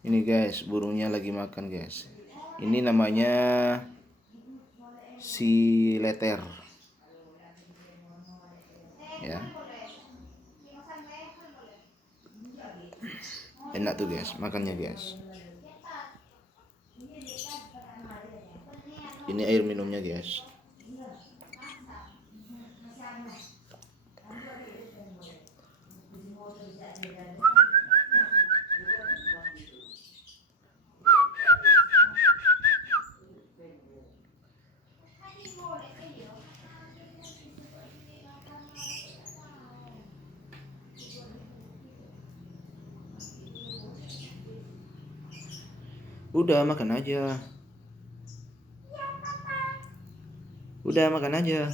Ini guys, burungnya lagi makan guys. Ini namanya si leter. Ya. Enak tuh guys, makannya guys. Ini air minumnya guys. Udah makan aja. Udah makan aja.